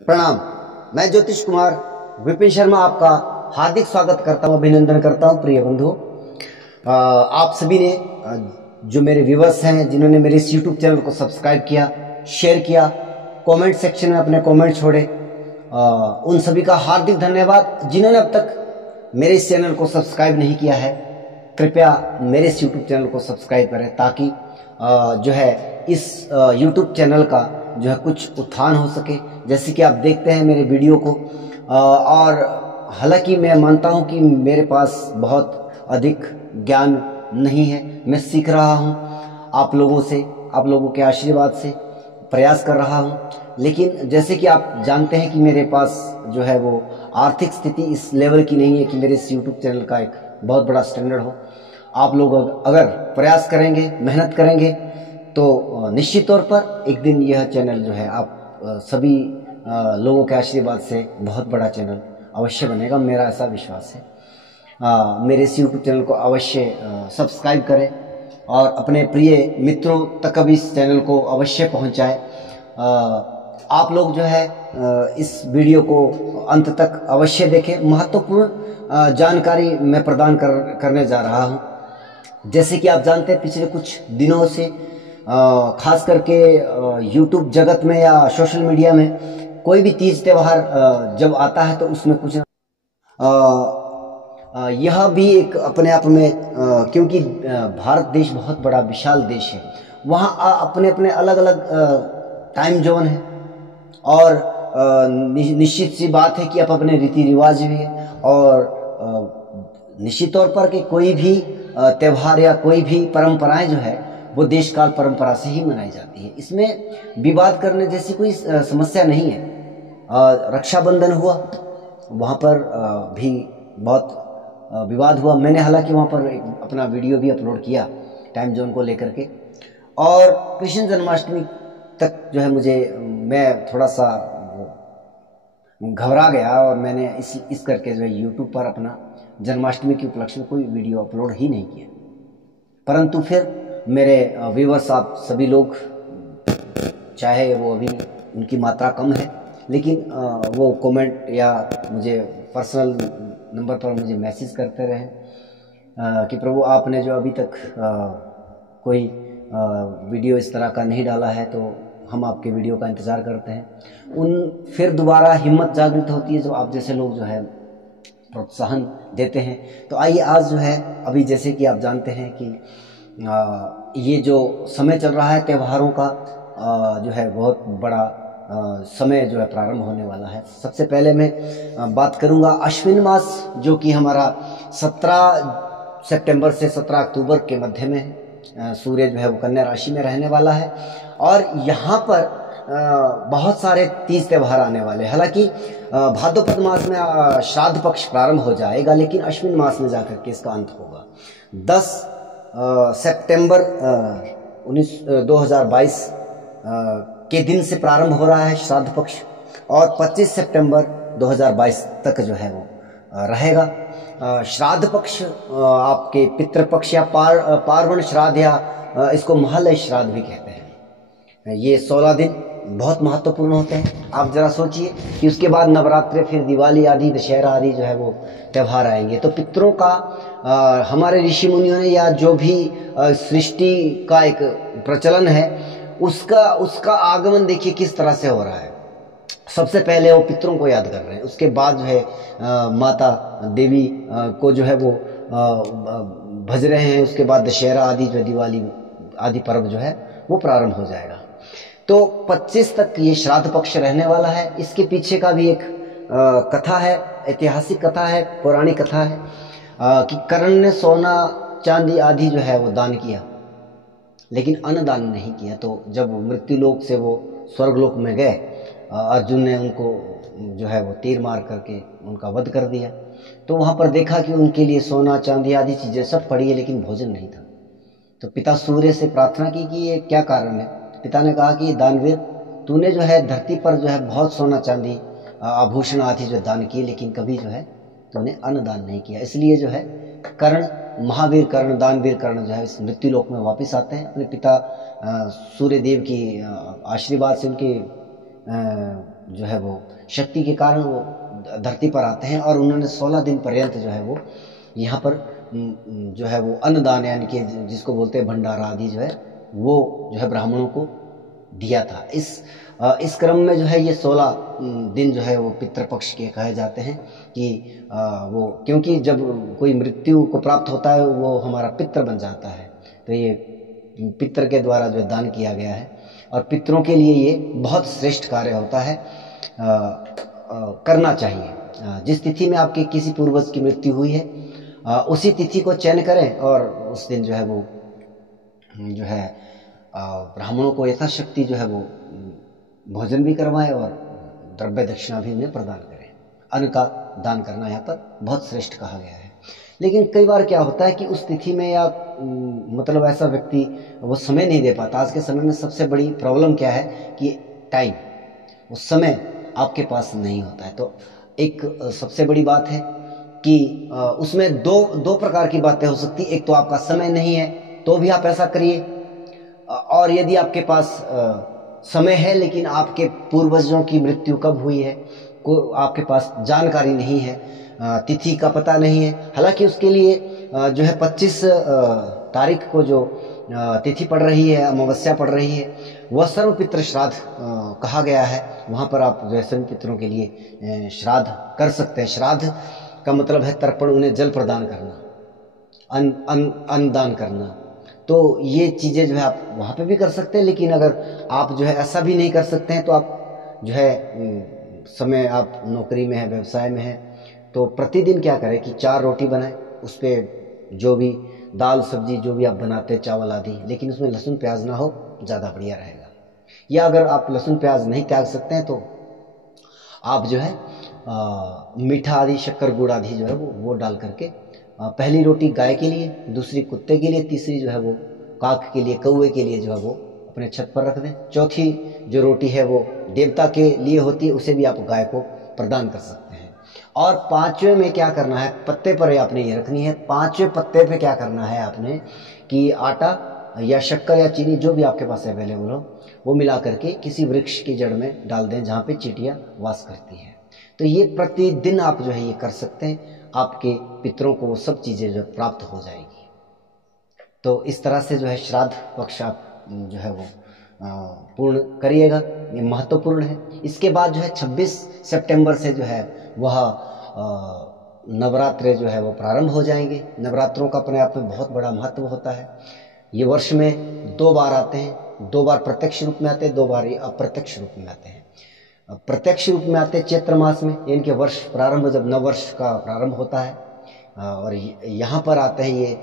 प्रणाम। मैं ज्योतिष कुमार विपिन शर्मा आपका हार्दिक स्वागत करता हूं, अभिनंदन करता हूं। प्रिय बंधुओं, आप सभी ने जो मेरे व्यूवर्स हैं, जिन्होंने मेरे इस यूट्यूब चैनल को सब्सक्राइब किया, शेयर किया, कमेंट सेक्शन में अपने कमेंट छोड़े, उन सभी का हार्दिक धन्यवाद। जिन्होंने अब तक मेरे इस चैनल को सब्सक्राइब नहीं किया है, कृपया मेरे इस यूट्यूब चैनल को सब्सक्राइब करें, ताकि जो है इस यूट्यूब चैनल का जो है कुछ उत्थान हो सके। जैसे कि आप देखते हैं मेरे वीडियो को, और हालांकि मैं मानता हूं कि मेरे पास बहुत अधिक ज्ञान नहीं है, मैं सीख रहा हूं आप लोगों से, आप लोगों के आशीर्वाद से प्रयास कर रहा हूं। लेकिन जैसे कि आप जानते हैं कि मेरे पास जो है वो आर्थिक स्थिति इस लेवल की नहीं है कि मेरे इस यूट्यूब चैनल का एक बहुत बड़ा स्टैंडर्ड हो। आप लोग अगर प्रयास करेंगे, मेहनत करेंगे, तो निश्चित तौर पर एक दिन यह चैनल जो है आप सभी लोगों के आशीर्वाद से बहुत बड़ा चैनल अवश्य बनेगा, मेरा ऐसा विश्वास है। मेरे इस यूट्यूब चैनल को अवश्य सब्सक्राइब करें और अपने प्रिय मित्रों तक भी इस चैनल को अवश्य पहुंचाएं। आप लोग जो है इस वीडियो को अंत तक अवश्य देखें। महत्वपूर्ण जानकारी मैं प्रदान करने जा रहा हूं। जैसे कि आप जानते हैं, पिछले कुछ दिनों से खास करके यूट्यूब जगत में या सोशल मीडिया में कोई भी तीज त्यौहार जब आता है तो उसमें कुछ यह भी एक अपने आप में क्योंकि भारत देश बहुत बड़ा विशाल देश है, वहाँ अपने अपने अलग अलग टाइम जोन है, और निश्चित सी बात है कि आप अपने रीति रिवाज भी है, और निश्चित तौर पर कि कोई भी त्यौहार या कोई भी परंपराएं जो है वो देश काल परंपरा से ही मनाई जाती है। इसमें विवाद करने जैसी कोई समस्या नहीं है। रक्षाबंधन हुआ, वहाँ पर भी बहुत विवाद हुआ। मैंने हालांकि वहाँ पर अपना वीडियो भी अपलोड किया टाइम जोन को लेकर के। और कृष्ण जन्माष्टमी तक जो है मैं थोड़ा सा घबरा गया, और मैंने इस करके जो है यूट्यूब पर अपना जन्माष्टमी के उपलक्ष्य में कोई वीडियो अपलोड ही नहीं किया। परंतु फिर मेरे व्यूवर्स, आप सभी लोग, चाहे वो अभी उनकी मात्रा कम है, लेकिन वो कमेंट या मुझे पर्सनल नंबर पर मुझे मैसेज करते रहे कि प्रभु आपने जो अभी तक कोई वीडियो इस तरह का नहीं डाला है, तो हम आपके वीडियो का इंतज़ार करते हैं। फिर दोबारा हिम्मत जागृत होती है जब आप जैसे लोग जो है प्रोत्साहन देते हैं। तो आइए आज जो है, अभी जैसे कि आप जानते हैं कि ये जो समय चल रहा है त्योहारों का, जो है बहुत बड़ा समय जो है प्रारंभ होने वाला है। सबसे पहले मैं बात करूंगा अश्विन मास, जो कि हमारा 17 सितंबर से 17 अक्टूबर के मध्य में है। सूर्य जो है वो कन्या राशि में रहने वाला है, और यहाँ पर बहुत सारे तीज त्यौहार आने वाले हैं। हालांकि भाद्रपद मास में श्राद्ध पक्ष प्रारंभ हो जाएगा, लेकिन अश्विन मास में जाकर के इसका अंत होगा। 10 सितंबर 2022 के दिन से प्रारंभ हो रहा है श्राद्ध पक्ष, और 25 सितंबर 2022 तक जो है वो रहेगा। श्राद्ध पक्ष आपके पितृपक्ष या पार्वण श्राद्ध, या इसको महल श्राद्ध भी कहते हैं। ये 16 दिन बहुत महत्वपूर्ण होते हैं। आप जरा सोचिए कि उसके बाद नवरात्रि, फिर दिवाली आदि, दशहरा आदि जो है वो त्यौहार आएंगे। तो पितरों का हमारे ऋषि मुनियों ने, या जो भी सृष्टि का एक प्रचलन है, उसका आगमन देखिए किस तरह से हो रहा है। सबसे पहले वो पितरों को याद कर रहे हैं, उसके बाद जो है माता देवी को जो है वो भज रहे हैं। उसके बाद दशहरा आदि, जो दिवाली आदि पर्व जो है वो प्रारंभ हो जाएगा। तो 25 तक ये श्राद्ध पक्ष रहने वाला है। इसके पीछे का भी एक कथा है, ऐतिहासिक कथा है, पौराणिक कथा है कि कर्ण ने सोना चांदी आदि जो है वो दान किया, लेकिन अन्न दान नहीं किया। तो जब मृत्यु लोक से वो स्वर्गलोक में गए, अर्जुन ने उनको जो है वो तीर मार करके उनका वध कर दिया। तो वहाँ पर देखा कि उनके लिए सोना चांदी आदि चीज़ें सब पड़ी है, लेकिन भोजन नहीं था। तो पिता सूर्य से प्रार्थना की कि ये क्या कारण है। पिता ने कहा कि दानवीर, तूने जो है धरती पर जो है बहुत सोना चांदी आभूषण आदि जो दान किए, लेकिन कभी जो है तूने अन्न दान नहीं किया। इसलिए जो है कर्ण, महावीर कर्ण, दानवीर कर्ण जो है इस मृत्यु लोक में वापस आते हैं। अपने पिता सूर्य देव की आशीर्वाद से, उनके जो है वो शक्ति के कारण वो धरती पर आते हैं और उन्होंने 16 दिन पर्यंत जो है वो यहाँ पर जो है वो अन्नदान यानी कि जिसको बोलते हैं भंडारा आदि जो है वो जो है ब्राह्मणों को दिया था। इस क्रम में जो है ये 16 दिन जो है वो पितृपक्ष के कहे जाते हैं कि वो क्योंकि जब कोई मृत्यु को प्राप्त होता है वो हमारा पितृ बन जाता है, तो ये पितृ के द्वारा जो दान किया गया है और पितरों के लिए ये बहुत श्रेष्ठ कार्य होता है, करना चाहिए। जिस तिथि में आपके किसी पूर्वज की मृत्यु हुई है उसी तिथि को चयन करें और उस दिन जो है वो जो है ब्राह्मणों को यथाशक्ति जो है वो भोजन भी करवाएं और द्रव्य दक्षिणा भी उन्हें प्रदान करें। अन्न का दान करना यहाँ पर बहुत श्रेष्ठ कहा गया है। लेकिन कई बार क्या होता है कि उस तिथि में या मतलब ऐसा व्यक्ति वो समय नहीं दे पाता। आज के समय में सबसे बड़ी प्रॉब्लम क्या है कि टाइम, वो समय आपके पास नहीं होता है। तो एक सबसे बड़ी बात है कि उसमें दो प्रकार की बातें हो सकती। एक तो आपका समय नहीं है तो भी आप ऐसा करिए, और यदि आपके पास समय है लेकिन आपके पूर्वजों की मृत्यु कब हुई है को आपके पास जानकारी नहीं है, तिथि का पता नहीं है। हालांकि उसके लिए जो है 25 तारीख को जो तिथि पड़ रही है, अमावस्या पड़ रही है, वह सर्व पितृ श्राद्ध कहा गया है। वहाँ पर आप जो है सभी पितरों के लिए श्राद्ध कर सकते हैं। श्राद्ध का मतलब है तर्पण, उन्हें जल प्रदान करना, अन्न दान करना। तो ये चीज़ें जो है आप वहाँ पे भी कर सकते हैं। लेकिन अगर आप जो है ऐसा भी नहीं कर सकते हैं तो आप जो है समय आप नौकरी में है, व्यवसाय में है, तो प्रतिदिन क्या करें कि 4 रोटी बनाएं, उस पर जो भी दाल सब्जी जो भी आप बनाते हैं चावल आदि, लेकिन उसमें लहसुन प्याज ना हो, ज़्यादा बढ़िया रहेगा। या अगर आप लहसुन प्याज नहीं त्याग सकते हैं तो आप जो है मीठा आदि शक्कर गुड़ आदि जो है वो डाल करके पहली रोटी गाय के लिए, दूसरी कुत्ते के लिए, तीसरी जो है वो काक के लिए, कौवे के लिए जो है वो अपने छत पर रख दें। चौथी जो रोटी है वो देवता के लिए होती है, उसे भी आप गाय को प्रदान कर सकते हैं। और 5वें में क्या करना है, पत्ते पर आपने ये रखनी है। 5वें पत्ते पे क्या करना है आपने कि आटा या शक्कर या चीनी जो भी आपके पास अवेलेबल हो वो मिला करके किसी वृक्ष की जड़ में डाल दें जहाँ पे चींटियाँ वास करती हैं। तो ये प्रतिदिन आप जो है ये कर सकते हैं, आपके पितरों को वो सब चीज़ें जो प्राप्त हो जाएगी। तो इस तरह से जो है श्राद्ध पक्ष आप जो है वो पूर्ण करिएगा, ये महत्वपूर्ण है। इसके बाद जो है 26 सितंबर से जो है वह नवरात्रे जो है वो प्रारंभ हो जाएंगे। नवरात्रों का अपने आप में बहुत बड़ा महत्व होता है। ये वर्ष में 2 बार आते हैं, 2 बार प्रत्यक्ष रूप में आते हैं, 2 बार ये अप्रत्यक्ष रूप में आते हैं। प्रत्यक्ष रूप में आते हैं चैत्र मास में, यानी कि वर्ष प्रारंभ जब नव वर्ष का प्रारंभ होता है, और यहाँ पर आते हैं ये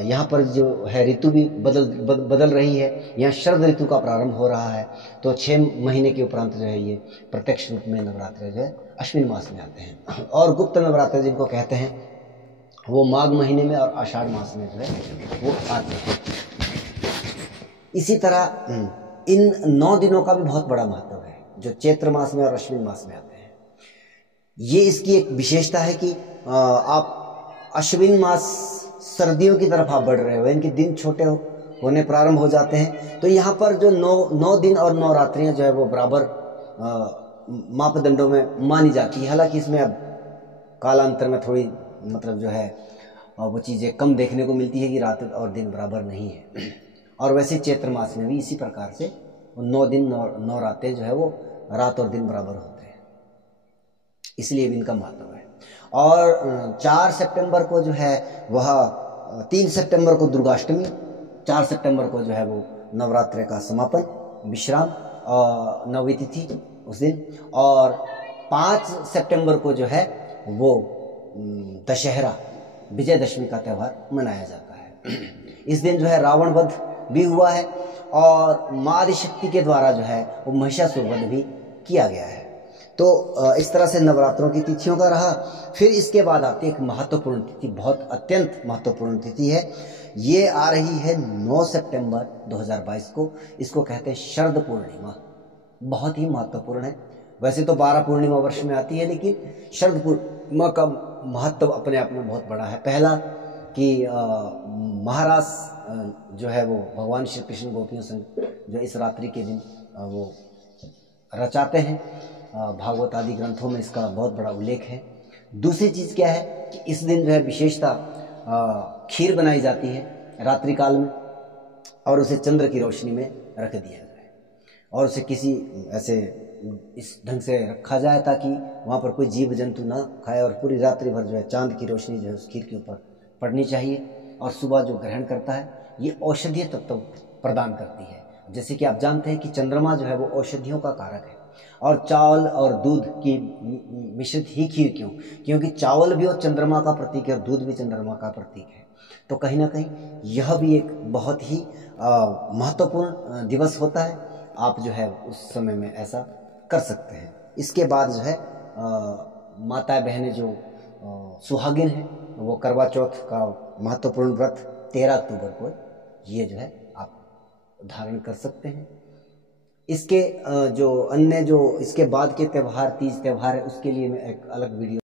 यहाँ पर जो है ऋतु भी बदल रही है। यहाँ शरद ऋतु का प्रारंभ हो रहा है। तो 6 महीने के उपरांत जो है ये प्रत्यक्ष रूप में नवरात्र जो है अश्विन मास में आते हैं। और गुप्त नवरात्र जिनको कहते हैं वो माघ महीने में और आषाढ़ मास में जो है वो आते हैं। इसी तरह इन 9 दिनों का भी बहुत बड़ा महत्व है जो चैत्र मास में और अश्विन मास में आते हैं। ये इसकी एक विशेषता है कि आप अश्विन मास सर्दियों की तरफ आप बढ़ रहे हो, इनके दिन छोटे होने प्रारंभ हो जाते हैं। तो यहाँ पर जो 9 दिन और 9 रात्रियाँ जो है वो बराबर मापदंडों में मानी जाती है। हालांकि इसमें अब कालांतर में थोड़ी मतलब जो है वो चीज़ें कम देखने को मिलती है कि रात और दिन बराबर नहीं है। और वैसे चैत्र मास में भी इसी प्रकार से 9 दिन 9 रातें जो है वो रात और दिन बराबर होते हैं, इसलिए भी इनका महत्व है। और 4 सितंबर को जो है वह 3 सितंबर को दुर्गाष्टमी, 4 सितंबर को जो है वो नवरात्र का समापन, विश्राम और नौवीं तिथि उस दिन, और 5 सितंबर को जो है वो दशहरा विजयदशमी का त्यौहार मनाया जाता है। इस दिन जो है रावण वध भी हुआ है और माँ आदिशक्ति के द्वारा जो है वो महिषासुर वध भी किया गया है। तो इस तरह से नवरात्रों की तिथियों का रहा। फिर इसके बाद आती है एक महत्वपूर्ण तिथि, बहुत अत्यंत महत्वपूर्ण तिथि है। ये आ रही है 9 सितंबर 2022 को। इसको कहते हैं शरद पूर्णिमा। बहुत ही महत्वपूर्ण है। वैसे तो 12 पूर्णिमा वर्ष में आती है, लेकिन शरद पूर्णिमा का महत्व अपने आप में बहुत बड़ा है। पहला कि महाराज जो है वो भगवान श्री कृष्ण गोपियों संग जो इस रात्रि के दिन वो रचाते हैं, भागवत आदि ग्रंथों में इसका बहुत बड़ा उल्लेख है। दूसरी चीज़ क्या है कि इस दिन जो है विशेषता खीर बनाई जाती है रात्रि काल में, और उसे चंद्र की रोशनी में रख दिया जाए और उसे किसी ऐसे इस ढंग से रखा जाए ताकि वहाँ पर कोई जीव जंतु ना खाए, और पूरी रात्रि भर जो है चांद की रोशनी जो है उस खीर के ऊपर पड़नी चाहिए। और सुबह जो ग्रहण करता है ये औषधीय तत्व प्रदान करती है। जैसे कि आप जानते हैं कि चंद्रमा जो है वो औषधियों का कारक है, और चावल और दूध की मिश्रित ही खीर क्यों, क्योंकि चावल भी और चंद्रमा का प्रतीक है और दूध भी चंद्रमा का प्रतीक है। तो कहीं ना कहीं यह भी एक बहुत ही महत्वपूर्ण दिवस होता है। आप जो है उस समय में ऐसा कर सकते हैं। इसके बाद जो है माता बहनें जो सुहागिन हैं वो करवा चौथ का महत्वपूर्ण व्रत 13 अक्टूबर को ये जो है आप धारण कर सकते हैं। इसके जो अन्य जो इसके बाद के त्यौहार, तीज त्यौहार है, उसके लिए मैं एक अलग वीडियो